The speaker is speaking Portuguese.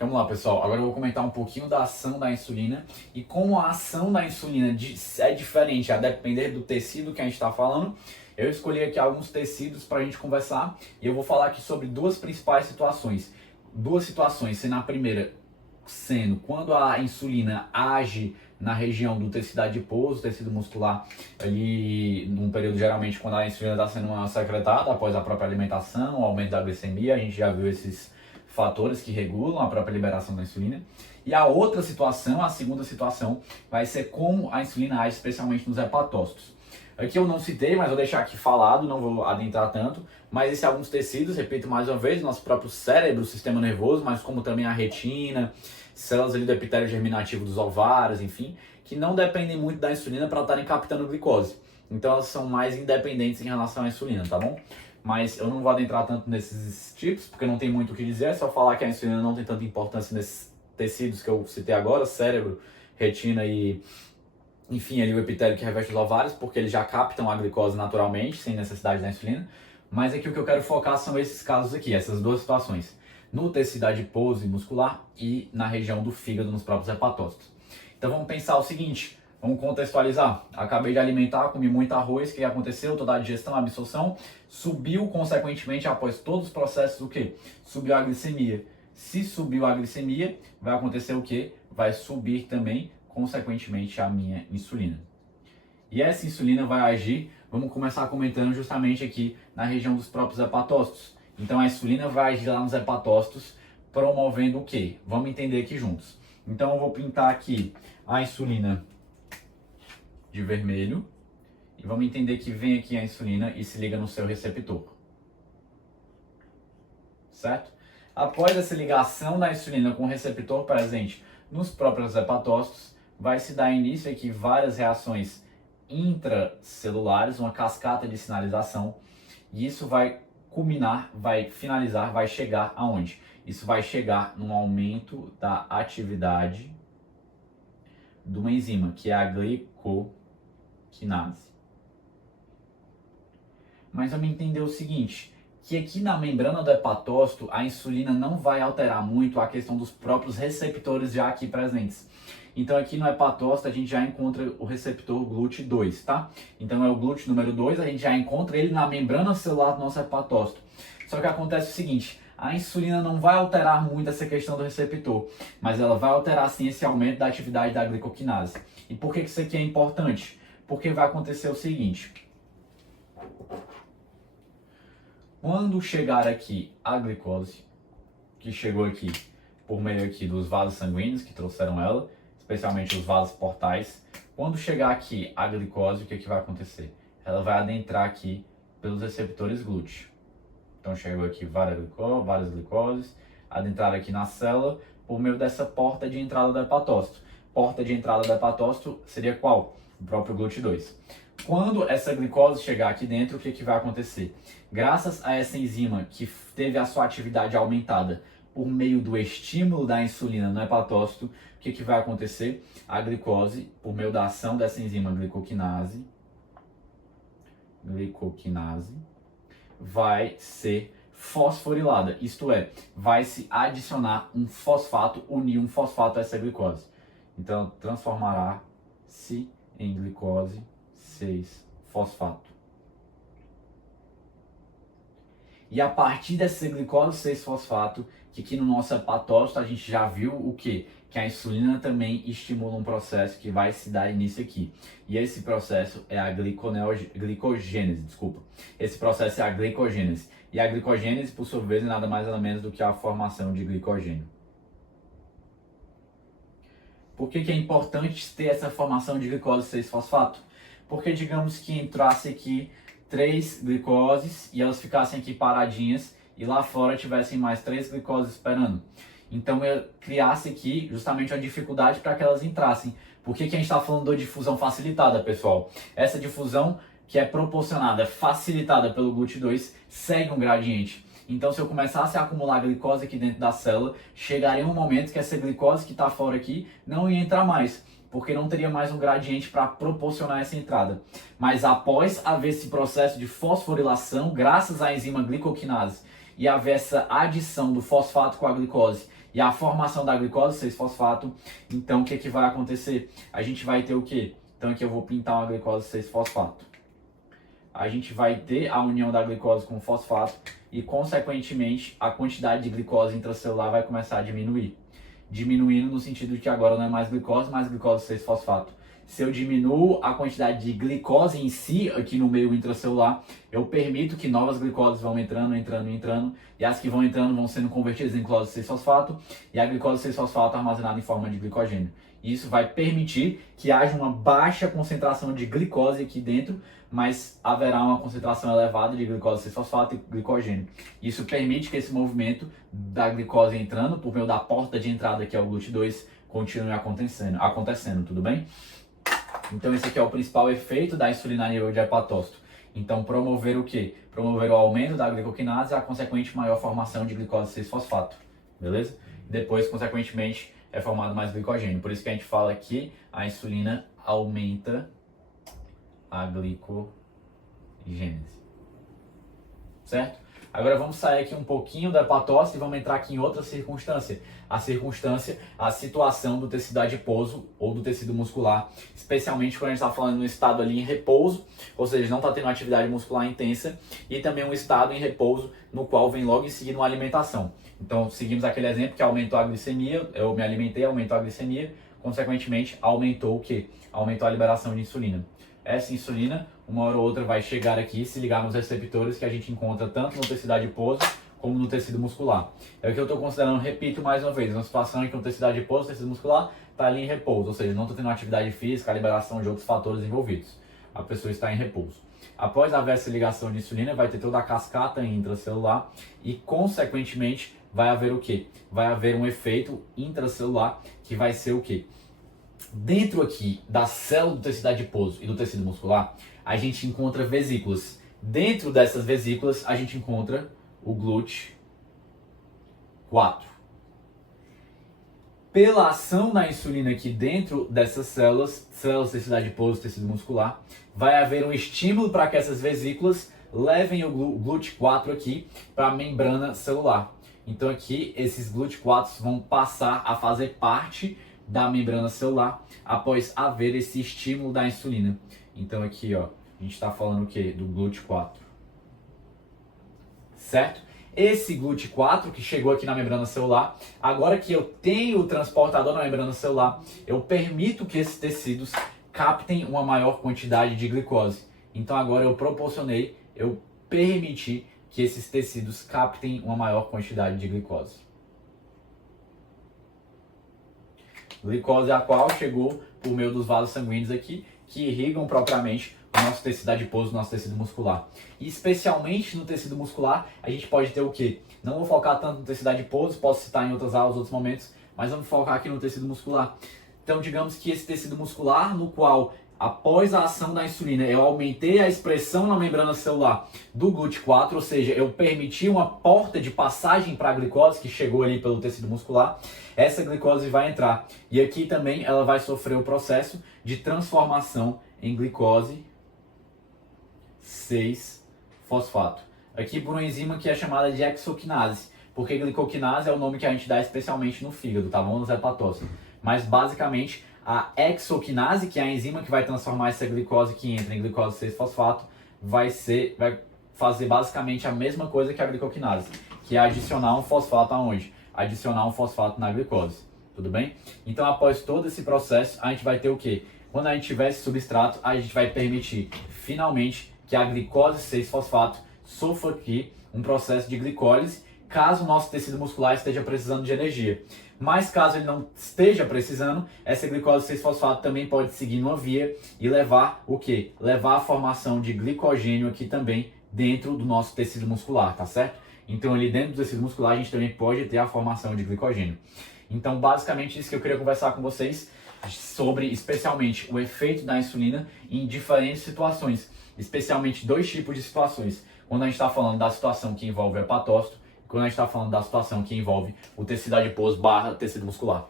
Então vamos lá, pessoal. Agora eu vou comentar um pouquinho da ação da insulina e como a ação da insulina é diferente a depender do tecido que a gente está falando. Eu escolhi aqui alguns tecidos para a gente conversar e eu vou falar aqui sobre duas principais situações. Duas situações, sendo a primeira sendo quando a insulina age na região do tecido adiposo, tecido muscular, ali num período geralmente quando a insulina está sendo secretada após a própria alimentação, o aumento da glicemia, a gente já viu esses fatores que regulam a própria liberação da insulina. E a outra situação, a segunda situação, vai ser como a insulina age especialmente nos hepatócitos. Aqui eu não citei, mas vou deixar aqui falado, não vou adentrar tanto, mas existem alguns tecidos, repito mais uma vez, nosso próprio cérebro, sistema nervoso, mas como também a retina, células ali do epitélio germinativo dos ovários, enfim, que não dependem muito da insulina para estarem captando glicose. Então elas são mais independentes em relação à insulina, tá bom? Mas eu não vou adentrar tanto nesses tipos, porque não tem muito o que dizer, é só falar que a insulina não tem tanta importância nesses tecidos que eu citei agora, cérebro, retina e, enfim, ali o epitélio que reveste os ovários, porque eles já captam a glicose naturalmente, sem necessidade da insulina. Mas aqui o que eu quero focar são esses casos aqui, essas duas situações. No tecido adiposo e muscular e na região do fígado, nos próprios hepatócitos. Então vamos pensar o seguinte, vamos contextualizar. Acabei de alimentar, comi muito arroz, o que aconteceu? Toda a digestão, a absorção, subiu consequentemente após todos os processos o quê? Subiu a glicemia. Se subiu a glicemia, vai acontecer o quê? Vai subir também, consequentemente, a minha insulina. E essa insulina vai agir, vamos começar comentando justamente aqui na região dos próprios hepatócitos. Então a insulina vai agir lá nos hepatócitos, promovendo o quê? Vamos entender aqui juntos. Então eu vou pintar aqui a insulina de vermelho e vamos entender que vem aqui a insulina e se liga no seu receptor. Certo? Após essa ligação da insulina com o receptor presente nos próprios hepatócitos, vai se dar início aqui várias reações intracelulares, uma cascata de sinalização, e isso vai culminar, vai finalizar, vai chegar aonde? Isso vai chegar num aumento da atividade de uma enzima, que é a glicoquinase. Mas vamos entender o seguinte, que aqui na membrana do hepatócito a insulina não vai alterar muito a questão dos próprios receptores já aqui presentes. Então aqui no hepatócito a gente já encontra o receptor GLUT2, tá? Então é o GLUT número 2, a gente já encontra ele na membrana celular do nosso hepatócito. Só que acontece o seguinte, a insulina não vai alterar muito essa questão do receptor, mas ela vai alterar sim esse aumento da atividade da glicoquinase. E por que isso aqui é importante? Porque vai acontecer o seguinte, quando chegar aqui a glicose, que chegou aqui por meio aqui dos vasos sanguíneos que trouxeram ela, especialmente os vasos portais, quando chegar aqui a glicose, o que vai acontecer? Ela vai adentrar aqui pelos receptores GLUT. Então chegou aqui várias glicoses, adentraram aqui na célula por meio dessa porta de entrada do hepatócito. Porta de entrada do hepatócito seria qual? O próprio GLUT2. Quando essa glicose chegar aqui dentro, o que vai acontecer? Graças a essa enzima que teve a sua atividade aumentada por meio do estímulo da insulina no hepatócito, o que vai acontecer? A glicose, por meio da ação dessa enzima glicoquinase, vai ser fosforilada, isto é, vai se adicionar um fosfato, unir um fosfato a essa glicose. Então, transformará-se em glicose 6-fosfato. E a partir dessa glicose 6-fosfato, que aqui no nosso hepatócito a gente já viu o quê? Que a insulina também estimula um processo que vai se dar início aqui. E esse processo é a glicogênese, desculpa. Esse processo é a glicogênese. E a glicogênese, por sua vez, é nada mais nada menos do que a formação de glicogênio. Por que é importante ter essa formação de glicose 6-fosfato? Porque digamos que entrasse aqui 3 glicoses e elas ficassem aqui paradinhas e lá fora tivessem mais 3 glicoses esperando. Então eu criasse aqui justamente uma dificuldade para que elas entrassem. Por que a gente está falando de difusão facilitada, pessoal? Essa difusão que é proporcionada, facilitada pelo GLUT2, segue um gradiente. Então se eu começasse a acumular glicose aqui dentro da célula, chegaria um momento que essa glicose que está fora aqui não ia entrar mais, porque não teria mais um gradiente para proporcionar essa entrada. Mas após haver esse processo de fosforilação, graças à enzima glicoquinase, e haver essa adição do fosfato com a glicose, e a formação da glicose 6-fosfato, então o que vai acontecer? A gente vai ter o quê? Então aqui eu vou pintar uma glicose 6-fosfato. A gente vai ter a união da glicose com o fosfato e, consequentemente, a quantidade de glicose intracelular vai começar a diminuir. Diminuindo no sentido de que agora não é mais glicose, mas glicose 6-fosfato. Se eu diminuo a quantidade de glicose em si aqui no meio intracelular, eu permito que novas glicoses vão entrando, e as que vão entrando vão sendo convertidas em glicose 6-fosfato, e a glicose 6-fosfato armazenada em forma de glicogênio. Isso vai permitir que haja uma baixa concentração de glicose aqui dentro, mas haverá uma concentração elevada de glicose 6-fosfato e glicogênio. Isso permite que esse movimento da glicose entrando por meio da porta de entrada, que é o GLUT2, continue acontecendo, tudo bem? Então esse aqui é o principal efeito da insulina a nível de hepatócito. Então promover o quê? Promover o aumento da glicoquinase e a consequente maior formação de glicose 6-fosfato, beleza? Depois, consequentemente, é formado mais glicogênio. Por isso que a gente fala que a insulina aumenta a glicogênese, certo? Agora vamos sair aqui um pouquinho da hepatócito e vamos entrar aqui em outra circunstância. A situação do tecido adiposo ou do tecido muscular, especialmente quando a gente está falando no estado ali em repouso, ou seja, não está tendo atividade muscular intensa, e também um estado em repouso no qual vem logo em seguida uma alimentação. Então seguimos aquele exemplo que aumentou a glicemia, eu me alimentei, aumentou a glicemia, consequentemente aumentou o quê? Aumentou a liberação de insulina. Essa insulina, uma hora ou outra, vai chegar aqui e se ligar nos receptores que a gente encontra tanto no tecido adiposo como no tecido muscular. É o que eu estou considerando, repito mais uma vez, uma situação em que o tecido adiposo, o tecido muscular, está ali em repouso, ou seja, não está tendo atividade física, a liberação de outros fatores envolvidos. A pessoa está em repouso. Após haver essa ligação de insulina, vai ter toda a cascata intracelular e, consequentemente, vai haver o quê? Vai haver um efeito intracelular que vai ser o quê? Dentro aqui da célula do tecido adiposo e do tecido muscular, a gente encontra vesículas. Dentro dessas vesículas, a gente encontra o GLUT4. Pela ação da insulina aqui dentro dessas células do tecido adiposo, tecido muscular, vai haver um estímulo para que essas vesículas levem o GLUT4 aqui para a membrana celular. Então aqui, esses GLUT4 vão passar a fazer parte da membrana celular após haver esse estímulo da insulina. Então aqui, ó, a gente está falando o quê? Do GLUT4. Certo? Esse GLUT4 que chegou aqui na membrana celular, agora que eu tenho o transportador na membrana celular, eu permito que esses tecidos captem uma maior quantidade de glicose. Então agora eu permiti que esses tecidos captem uma maior quantidade de glicose. Glicose a qual chegou por meio dos vasos sanguíneos aqui, que irrigam propriamente o nosso tecido adiposo, o nosso tecido muscular. E especialmente no tecido muscular, a gente pode ter o quê? Não vou focar tanto no tecido adiposo, posso citar em outras aulas, outros momentos, mas vamos focar aqui no tecido muscular. Então, digamos que esse tecido muscular, no qual, após a ação da insulina, eu aumentei a expressão na membrana celular do GLUT4, ou seja, eu permiti uma porta de passagem para a glicose que chegou ali pelo tecido muscular, essa glicose vai entrar. E aqui também ela vai sofrer o processo de transformação em glicose 6-fosfato. Aqui por uma enzima que é chamada de exoquinase, porque glicoquinase é o nome que a gente dá especialmente no fígado, tá bom? Nos hepatócitos. Mas basicamente a exoquinase, que é a enzima que vai transformar essa glicose que entra em glicose 6-fosfato, vai fazer basicamente a mesma coisa que a glicoquinase, que é adicionar um fosfato aonde? Adicionar um fosfato na glicose, tudo bem? Então após todo esse processo, a gente vai ter o quê? Quando a gente tiver esse substrato, a gente vai permitir finalmente que a glicose 6-fosfato sofra aqui um processo de glicólise, caso o nosso tecido muscular esteja precisando de energia. Mas caso ele não esteja precisando, essa glicose 6-fosfato também pode seguir numa via e levar o quê? Levar a formação de glicogênio aqui também dentro do nosso tecido muscular, tá certo? Então ali dentro do tecido muscular a gente também pode ter a formação de glicogênio. Então basicamente isso que eu queria conversar com vocês sobre especialmente o efeito da insulina em diferentes situações, especialmente dois tipos de situações. Quando a gente está falando da situação que envolve o hepatócito, quando a gente está falando da situação que envolve o tecido adiposo / tecido muscular.